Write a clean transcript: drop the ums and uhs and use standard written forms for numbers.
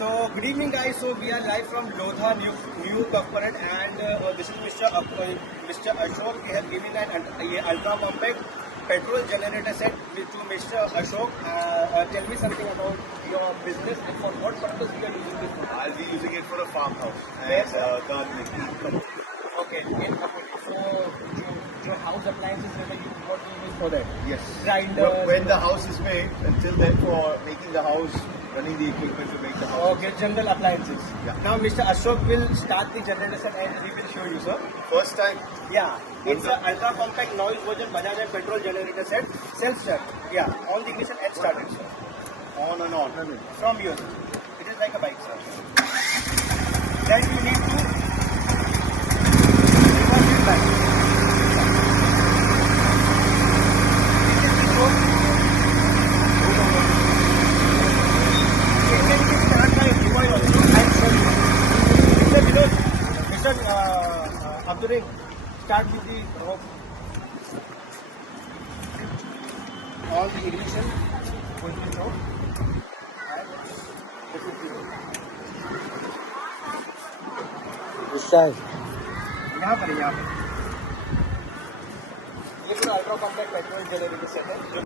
So good evening, guys. So we are live from Lodha, new corporate, and this is Mr. Ashok. We have given an ultra compact petrol generator set to Mr. Ashok. Tell me something about your business and for what purpose we are using this. I'll be using it for a farmhouse Yes, and gardening. Okay. So your house appliances that you what do you use for that? Yes. Grinders. When the house is made, until then for making the house, running the equipment to make the house. Okay, general appliances. Yeah. Now Mr. Ashok will start the generator set and he will show you, sir. First time. Yeah, it's an ultra compact noise version Bajaj and petrol generator set, self-start. Yeah, on the ignition and started, sir. On and on. From you, sir. It is like a bike, sir. Then you need to reverse it back. This is the code. It can be started by recoil also. I'll show you. Mr. Vinod, Mr. Abdullah, start with the rope. On the ignition, pull the rope. And this is the rope. यहाँ पर ये पूरा ultra compact petrol generator set है।